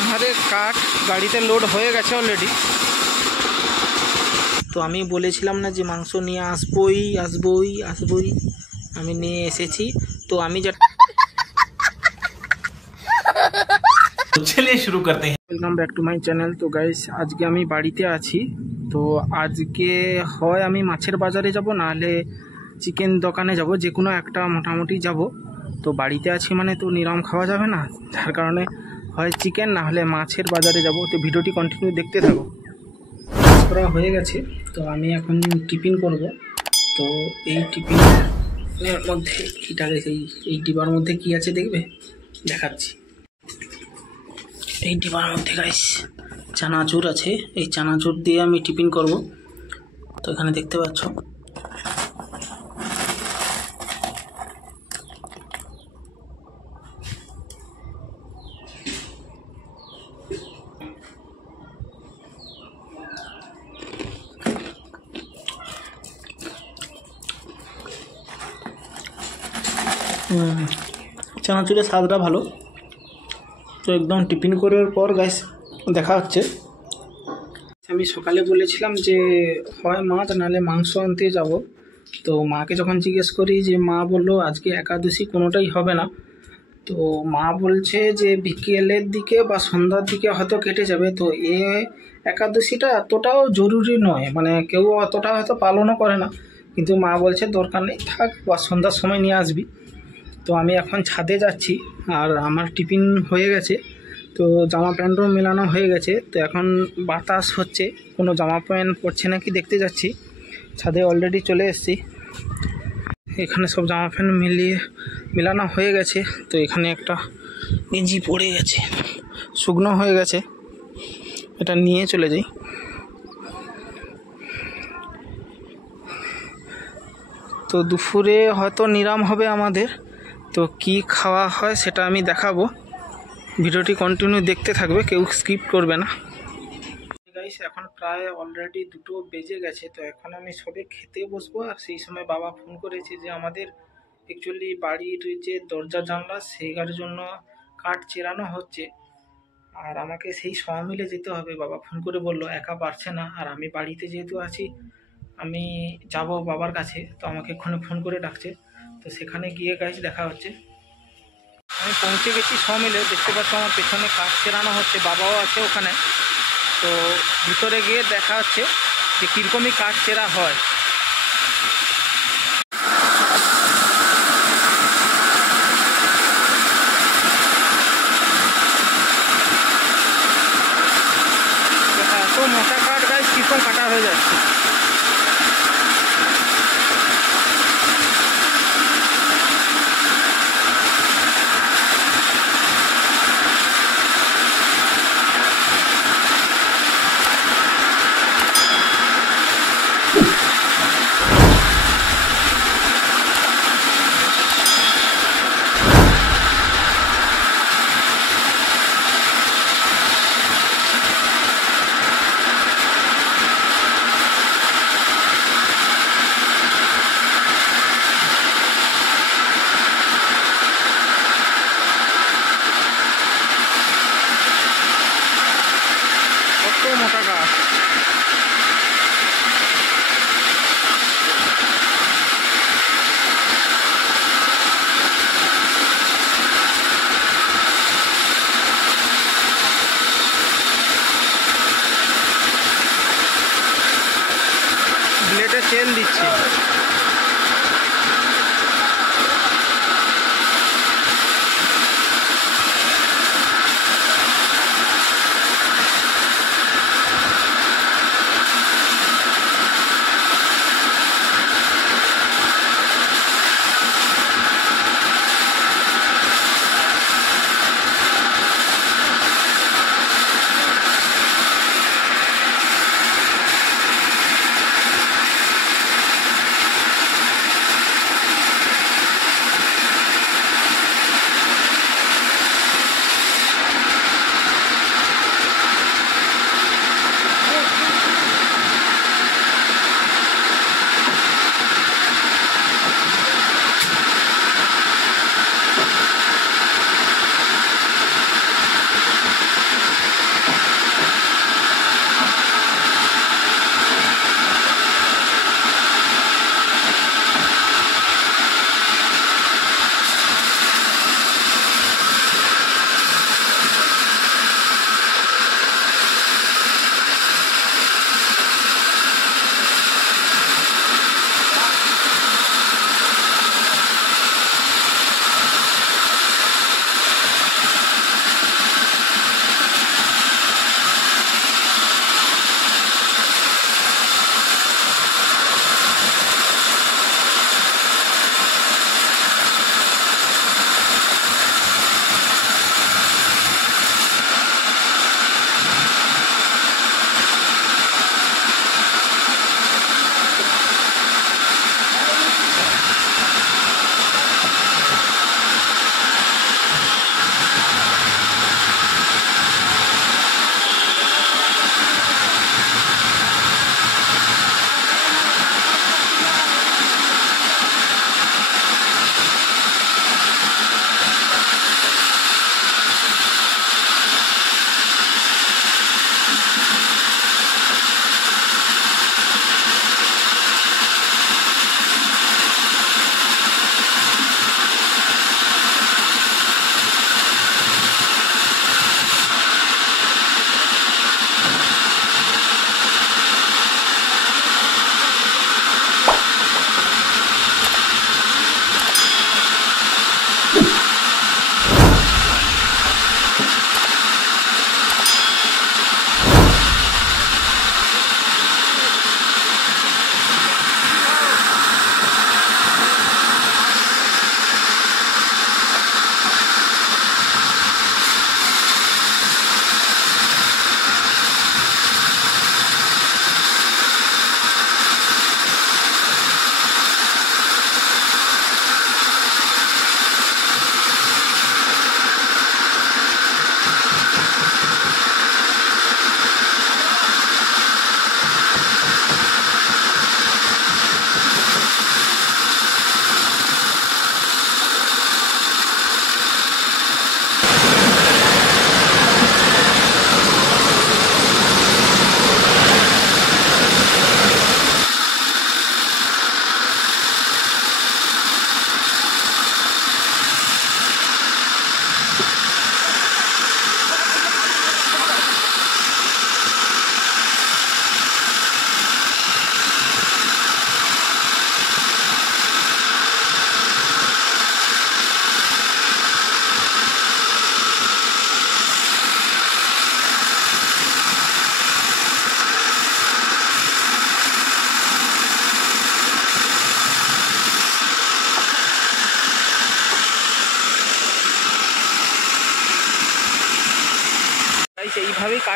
আমাদের কাঠ গাড়িতে লোড হয়ে গেছে অলরেডি। তো আমি বলেছিলাম না যে মাংস নিয়ে আসবই, আমি নিয়ে এসেছি। তো আমি चलिए शुरू करते हैं। Welcome back to my channel. তো গাইস, আজকে আমি বাড়িতে আছি। তো আজকে হয় আমি মাছের বাজারে যাব, নাহলে চিকেন দোকানে যাব, যে কোনো একটা মোটামুটি যাব। তো বাড়িতে আছি মানে তো নিরাম খাওয়া যাবে না, যার কারণে হয় চিকেন না হলে মাছের বাজারে যাব। তো ভিডিওটি কন্টিনিউ দেখতে থাকো। করা হয়ে গেছে, তো আমি এখন টিফিন করব। তো এই টিফিনের মধ্যে কীটা গেছে, এই ডিবার মধ্যে কি আছে দেখবে, দেখাচ্ছি। এই ডিবার মধ্যে গাইস চানাচুর আছে, এই চানাচুর দিয়ে আমি টিফিন করব। তো এখানে দেখতে পাচ্ছ চানাচুরের স্বাদটা ভালো। তো একদম টিফিন করার পর গাইস দেখা হচ্ছে। আমি সকালে বলেছিলাম যে হয় মাছ নাহলে মাংস আনতে যাব। তো মাকে যখন জিজ্ঞেস করি, যে মা বললো আজকে একাদশী কোনোটাই হবে না। তো মা বলছে যে বিকেলের দিকে বা সন্ধ্যার দিকে হয়তো কেটে যাবে। তো এ একাদশীটা এতটাও জরুরি নয়, মানে কেউ অতটা হয়তো পালনও করে না, কিন্তু মা বলছে দরকার নেই, থাক, বা সন্ধ্যার সময় নিয়ে আসবি। তো আমি এখন ছাদে যাচ্ছি, আর আমার টিফিন হয়ে গেছে। তো জামা প্যান্টও মেলানো হয়ে গেছে। তো এখন বাতাস হচ্ছে, কোনো জামা প্যান্ট পরছে নাকি দেখতে যাচ্ছি। ছাদে অলরেডি চলে এসেছি। এখানে সব জামা প্যান্ট মেলানো হয়ে গেছে। তো এখানে একটা গেঞ্জি পড়ে গেছে, শুকনো হয়ে গেছে, এটা নিয়ে চলে যাই। তো দুপুরে হয়তো নিরাম হবে আমাদের। তো কি খাওয়া হয় সেটা আমি দেখাবো, ভিডিওটি কন্টিনিউ দেখতে থাকবে, কেউ স্কিপ করবে না। গাইস, এখন প্রায় অলরেডি 2টো বেজে গেছে। তো এখন আমি সবে খেতে বসবো। আর সেই সময় বাবা ফোন করেছে যে আমাদের অ্যাকচুয়ালি বাড়ির যে দরজা জানলা সেইটার জন্য কাঠ চেরানো হচ্ছে, আর আমাকে সেই সব মিলে যেতে হবে। বাবা ফোন করে বললো একা পারছে না, আর আমি বাড়িতে যেহেতু আছি আমি যাব বাবার কাছে। তো আমাকে এক্ষুনি ফোন করে ডাকছে। তো সেখানে গিয়ে গাইস দেখা হচ্ছে। আমি পৌঁছে গেছি সব মিলে, দেখতে পাচ্ছ আমার পেছনে কাঠ চেরানো হচ্ছে, বাবাও আছে ওখানে। তো ভিতরে গিয়ে দেখা হচ্ছে যে কীরকমই কাঠ চেরা হয়। এত মোটা কাঠ গাছ কীরকম কাটা হয়ে যাচ্ছে। কত মোটা গাছ। ব্লেডে তেল দিচ্ছে।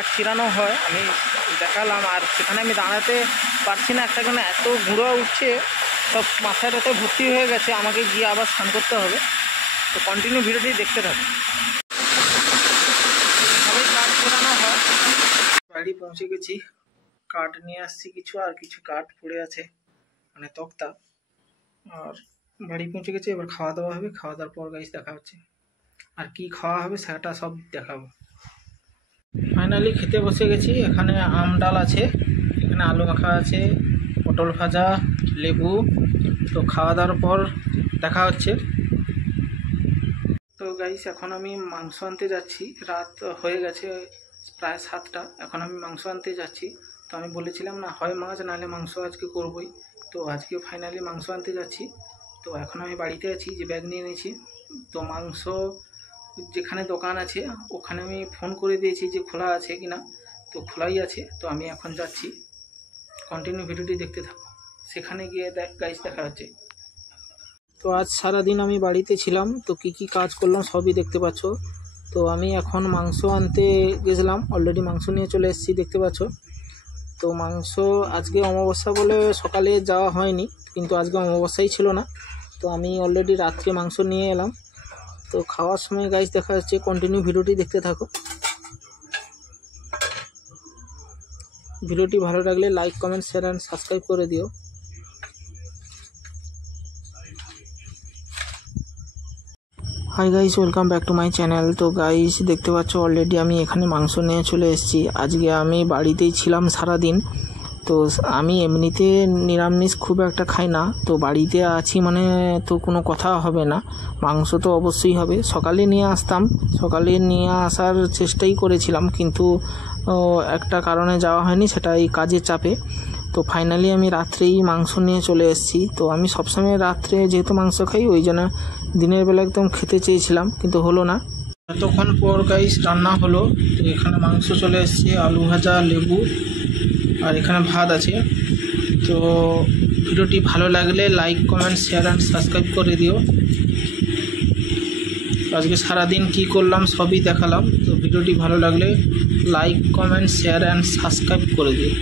কাঠ চিরানো হয় আমি দেখালাম। আর সেখানে আমি দাঁড়াতে পারছি না, একটা কেন এত গুঁড়ো উঠছে, সব মাথাটাতে ভর্তি হয়ে গেছে, আমাকে গিয়ে আবার স্নান করতে হবে। তো কন্টিনিউ ভিডিওটি দেখতে থাকো। সবাই কাঠ চিরানো হয়। বাড়ি পৌঁছে গেছি, কাঠ নিয়ে আসছি কিছু, আর কিছু কাঠ পড়ে আছে মানে তক্তা। আর বাড়ি পৌঁছে গেছি, এবার খাওয়া দাওয়া হবে। খাওয়া দাওয়ার পর গাইস দেখা হচ্ছে, আর কি খাওয়া হবে সেটা সব দেখাবো। ফাইনালি খেতে বসে গেছি। এখানে আম ডাল আছে, এখানে আলু মাখা আছে, পটল ভাজা, লেবু। তো খাওয়া দাওয়ার পর দেখা হচ্ছে। তো গাইস এখন আমি মাংস আনতে যাচ্ছি, রাত হয়ে গেছে প্রায় 7টা, এখন আমি মাংস আনতে যাচ্ছি। তো আমি বলেছিলাম না হয় মাছ নাহলে মাংস আজকে করবই, তো আজকে ফাইনালি মাংস আনতে যাচ্ছি। তো এখন আমি বাড়িতে আছি, যে ব্যাগ নিয়ে নিয়েছি। তো মাংস যেখানে দোকান আছে ওখানে আমি ফোন করে দিয়েছি যে খোলা আছে কিনা, তো খোলাই আছে। তো আমি এখন যাচ্ছি, কন্টিনিউ ভিডিওটি দেখতে থাকো। সেখানে গিয়ে গাইস দেখা হচ্ছে। তো আজ সারাদিন আমি বাড়িতে ছিলাম, তো কি কাজ করলাম সবই দেখতে পাচ্ছ। তো আমি এখন মাংস আনতে গেছিলাম, অলরেডি মাংস নিয়ে চলে এসেছি দেখতে পাচ্ছ। তো মাংস আজকে অমাবস্যা বলে সকালে যাওয়া হয়নি, কিন্তু আজকে অমাবস্যাই ছিল না। তো আমি অলরেডি রাত্রে মাংস নিয়ে এলাম। তো খাওয়ার সময় গাইস দেখা যাচ্ছে, কন্টিনিউ ভিডিওটি দেখতে থাকো। ভিডিওটি ভালো লাগলে like, comment, share and subscribe করে দিও। Hi guys, welcome back to my channel. তো গাইস দেখতে পাচ্ছ অলরেডি আমি এখানে মাংস নিয়ে চলে এসেছি। আজকে আমি বাড়িতেই ছিলাম সারাদিন। তো আমি এমনিতে নিরামিষ খুব একটা খাই না, তো বাড়িতে আছি মানে তো কোনো কথা হবে না, মাংস তো অবশ্যই হবে। সকালে নিয়ে আসতাম, সকালে নিয়ে আসার চেষ্টাই করেছিলাম, কিন্তু একটা কারণে যাওয়া হয়নি, সেটা এই কাজের চাপে। তো ফাইনালি আমি রাত্রেই মাংস নিয়ে চলে এসেছি। তো আমি সবসময় রাত্রে যেহেতু মাংস খাই, ওই জন্য দিনের বেলা একদম খেতে চেয়েছিলাম, কিন্তু হলো না। এতক্ষণ পর গাইস রান্না হলো। তো এখানে মাংস চলে এসেছে, আলু ভাজা, লেবু, আর এখানে ভাত আছে। তো ভিডিওটি ভালো লাগলে like, comment, share and subscribe করে দিও। আজকে সারাদিন কি করলাম সবই দেখালাম। তো ভিডিওটি ভালো লাগলে like, comment, share and subscribe করে দিও।